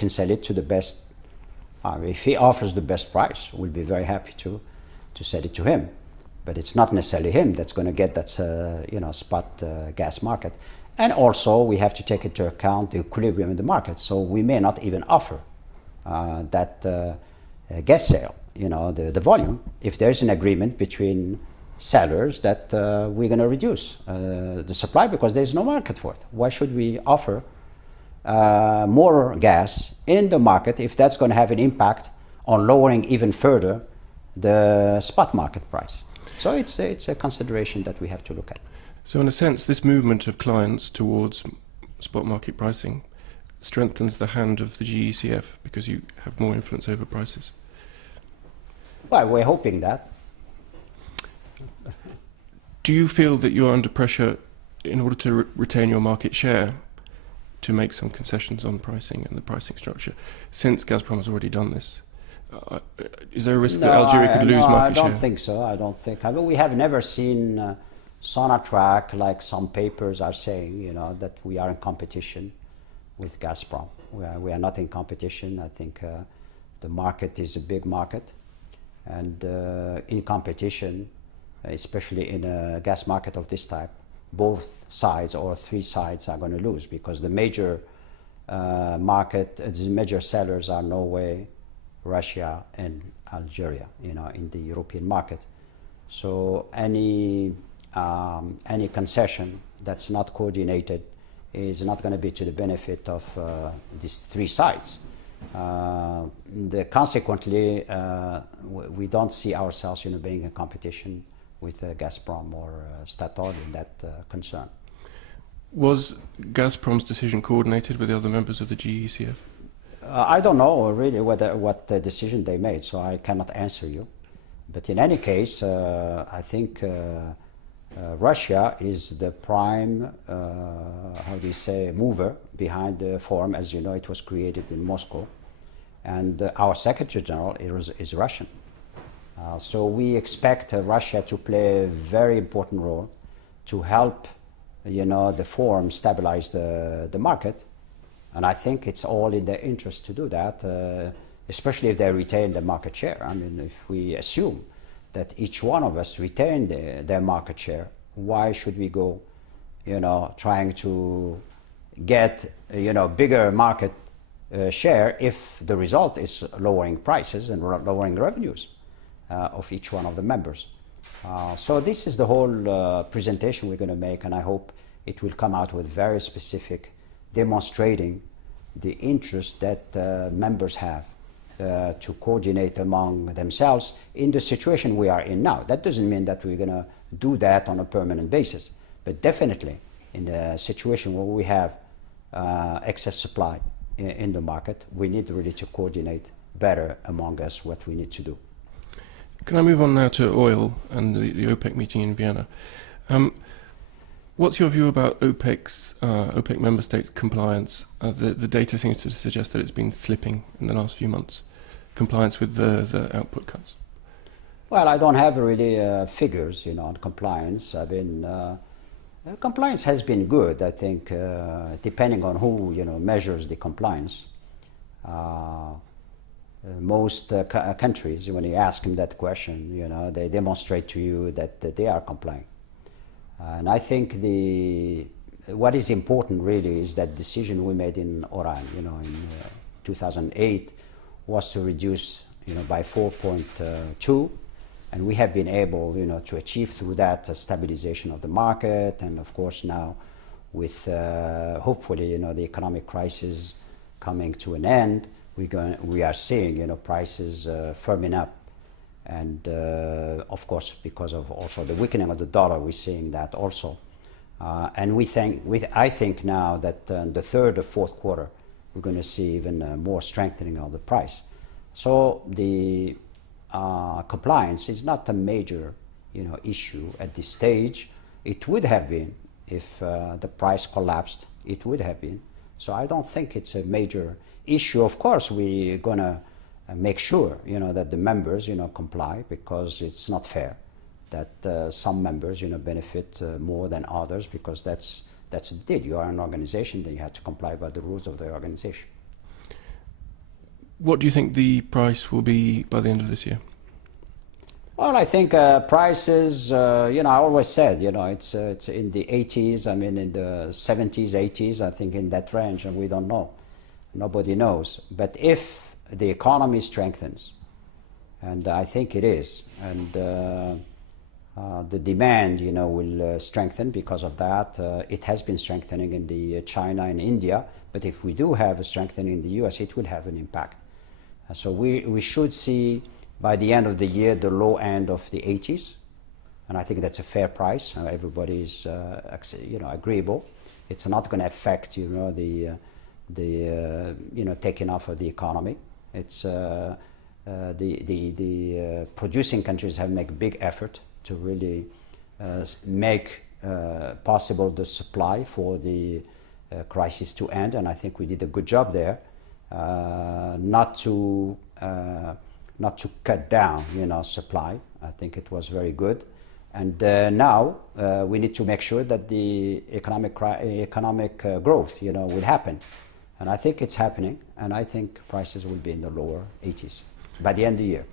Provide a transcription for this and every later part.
can sell it to the best. If he offers the best price, we'll be very happy to sell it to him. But it's not necessarily him that's going to get that spot gas market. And also we have to take into account the equilibrium in the market. So we may not even offer that gas sale, the volume, if there's an agreement between sellers that we're going to reduce the supply because there's no market for it. Why should we offer more gas in the market if that's going to have an impact on lowering even further the spot market price? So it's a consideration that we have to look at. So in a sense, this movement of clients towards spot market pricing strengthens the hand of the GECF because you have more influence over prices. Well, we're hoping that. Do you feel that you're under pressure in order to retain your market share to make some concessions on pricing and the pricing structure, since Gazprom has already done this? Is there a risk that Algeria could lose market share? I don't think so. I don't think. I mean, we have never seen Sonatrach, like some papers are saying, that we are in competition with Gazprom. We are not in competition. I think the market is a big market, and in competition, especially in a gas market of this type, both sides or three sides are going to lose because the major the major sellers are Norway, Russia, and Algeria, in the European market. So any concession that's not coordinated is not going to be to the benefit of these three sides. Consequently, we don't see ourselves, being in competition with Gazprom or Statoil in that concern. Was Gazprom's decision coordinated with the other members of the GECF? I don't know really what decision they made, so I cannot answer you. But in any case, I think Russia is the prime, mover behind the forum. As you know, it was created in Moscow, and our Secretary General is Russian. So we expect Russia to play a very important role to help, the forum stabilize the market. And I think it's all in their interest to do that, especially if they retain the market share. I mean, if we assume that each one of us retain their market share, why should we go, trying to get, bigger market share if the result is lowering prices and lowering revenues of each one of the members? So this is the whole presentation we're going to make, and I hope it will come out with very specific demonstrating the interest that members have to coordinate among themselves in the situation we are in now. That doesn't mean that we're going to do that on a permanent basis, but definitely in a situation where we have excess supply in the market, we need really to coordinate better among us what we need to do. Can I move on now to oil and the OPEC meeting in Vienna? What's your view about OPEC member states' compliance? The data seems to suggest that it's been slipping in the last few months, compliance with the output cuts. Well, I don't have really figures, on compliance. Compliance has been good, I think, depending on who, measures the compliance. Most countries, when you ask them that question, they demonstrate to you that they are complying. And I think what is important really is that decision we made in Oran, in 2008, was to reduce, by 4.2, and we have been able, to achieve through that stabilization of the market, and of course now, with hopefully, the economic crisis coming to an end, we are seeing, prices firming up. And of course, because of also the weakening of the dollar, we're seeing that also. And I think now that the third or fourth quarter, we're going to see even more strengthening of the price. So the compliance is not a major, issue at this stage. It would have been if the price collapsed. It would have been. So I don't think it's a major issue. Of course, we're going to make sure, that the members, comply, because it's not fair that some members, benefit more than others, because that's the deal. You are an organization, then you have to comply by the rules of the organization. What do you think the price will be by the end of this year? Well, I think prices, I always said, it's in the 80s, I mean, in the 70s, 80s, I think in that range, and we don't know. Nobody knows. But if the economy strengthens, and I think it is, and the demand, will strengthen because of that. It has been strengthening in the China and India, but if we do have a strengthening in the US, it will have an impact. So we should see by the end of the year the low end of the 80s, and I think that's a fair price. Everybody is agreeable. It's not going to affect the taking off of the economy. It's the producing countries have made big effort to really make possible the supply for the crisis to end, and I think we did a good job there. Not to cut down, supply. I think it was very good, and now we need to make sure that the economic growth, will happen, and I think it's happening, and I think prices will be in the lower 80s by the end of the year.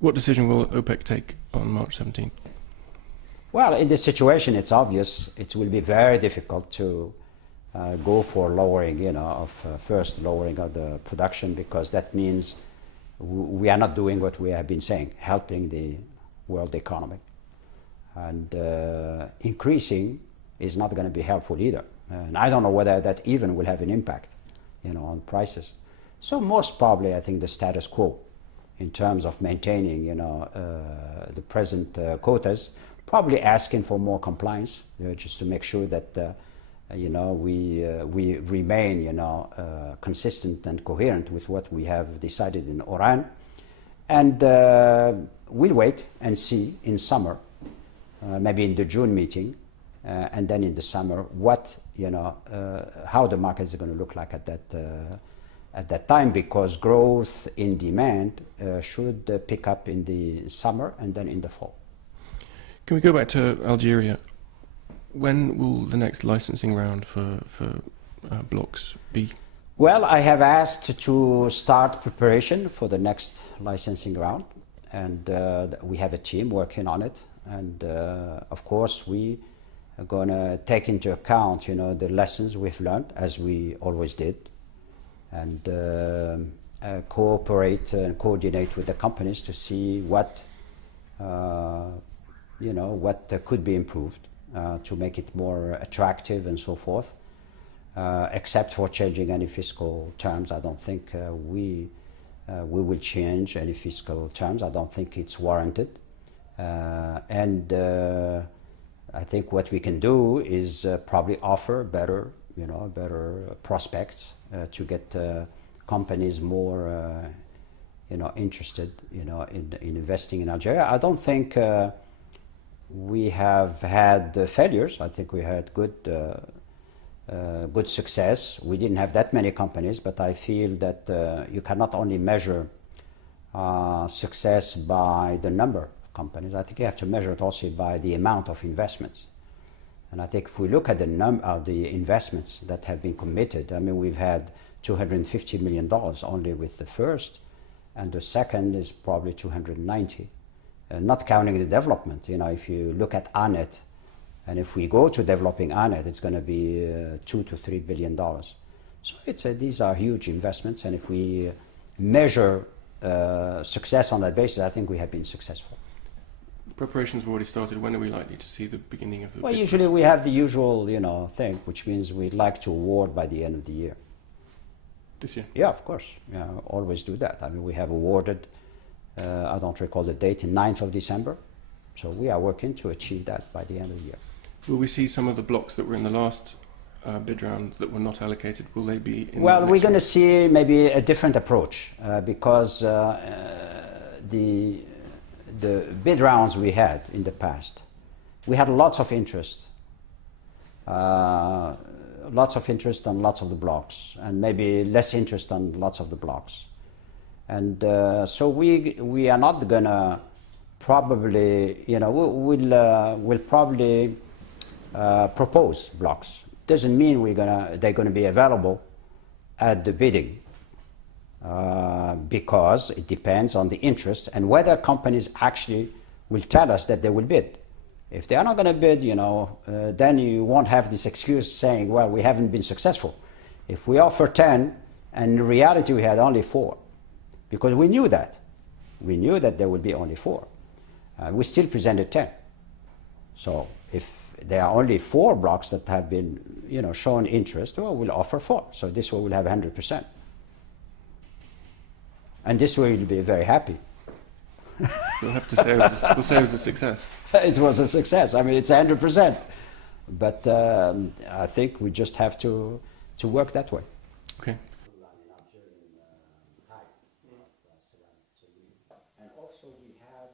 What decision will OPEC take on March 17th? Well, in this situation, it's obvious it will be very difficult to go for lowering, first lowering of the production, because that means we are not doing what we have been saying, helping the world economy. And increasing is not going to be helpful either. And I don't know whether that even will have an impact, on prices. So most probably, I think the status quo in terms of maintaining, the present quotas, probably asking for more compliance, just to make sure that we remain consistent and coherent with what we have decided in Oran, and we'll wait and see in summer, maybe in the June meeting, and then in the summer what how the market is going to look like at that time, because growth in demand should pick up in the summer and then in the fall. Can we go back to Algeria? When will the next licensing round for blocks be? Well, I have asked to start preparation for the next licensing round, and we have a team working on it. And of course, we are going to take into account, the lessons we've learned, as we always did, and cooperate and coordinate with the companies to see what could be improved. To make it more attractive and so forth, except for changing any fiscal terms. I don't think we will change any fiscal terms. I don't think it's warranted. And I think what we can do is probably offer better prospects to get companies more, interested, in investing in Algeria. I don't think we have had failures. I think we had good success. We didn't have that many companies, but I feel that you cannot only measure success by the number of companies. I think you have to measure it also by the amount of investments. And I think if we look at the number of the investments that have been committed, I mean, we've had $250 million only with the first, and the second is probably 290. Not counting the development. If you look at ANET, and if we go to developing ANET, it's going to be $2 to $3 billion. So these are huge investments, and if we measure success on that basis, I think we have been successful. Preparations have already started. When are we likely to see the beginning of the Well, usually we have the usual, thing, which means we'd like to award by the end of the year. This year? Yeah, of course. Yeah, always do that. I mean, we have awarded, I don't recall the date, 9th of December. So we are working to achieve that by the end of the year. Will we see some of the blocks that were in the last bid round that were not allocated? Will they be in Well, the we're next going to round? see maybe a different approach because the bid rounds we had in the past, we had lots of interest. Lots of interest on lots of the blocks, and maybe less interest on lots of the blocks. And so we are not gonna probably, we'll probably propose blocks. Doesn't mean they're gonna be available at the bidding because it depends on the interest and whether companies actually will tell us that they will bid. If they are not going to bid, then you won't have this excuse saying, well, we haven't been successful. If we offer 10 and in reality we had only 4, because we knew that. We knew that there would be only 4. We still presented 10. So if there are only 4 blocks that have been shown interest, well, we'll offer 4. So this way we'll have 100%. And this way we'll be very happy. We'll have to say we'll say it was a success. It was a success. I mean, it's 100%. But I think we just have to work that way. Okay. And also we have